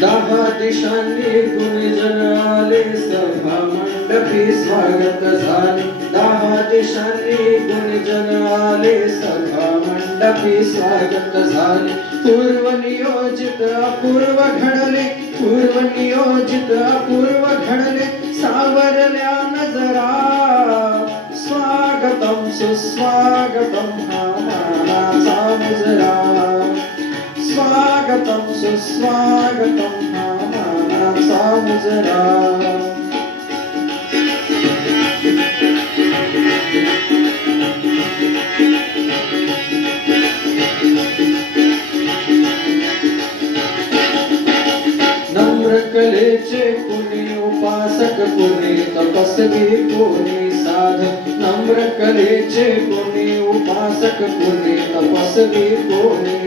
दहा दिशांनी तुम्ही जण आले सभा मंडपी स्वागत झाले. दहा दिशांनी तुम्ही आले सभा मंडपी स्वागत झाले. पूर्वनियोजित अपूर्व घडले पूर्वनियोजित अपूर्व घडले. सावरल्या नजरा स्वागतम सुस्वागतम हा स्वागतम सुस्वागतम हा मानाचा मुजरा नम्र कलेचे कुणी उपासक कुणी तपस्वी कुणी साधक नम्र कलेचे कुणी उपासक कुणी तपस्वी कुणी साधक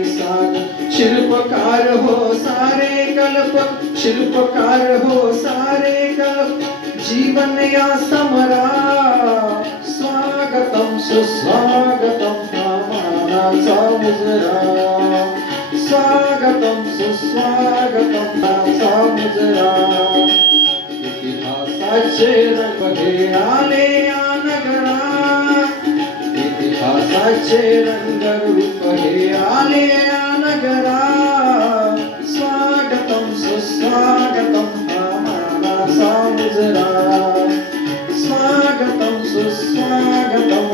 शिल्पकार हो सारे कल्प शिल्पकार हो सारे कल्प. जीवन या समरा स्वागतम सुस्वागतम हा मानाचा मुजरा. स्वागतम सुस्वागतम नाचा मुजरा. इतिहासाचे रंग हे आले या नगरा. इतिहासाचे रंग Salmos era Swagatão, swagatão.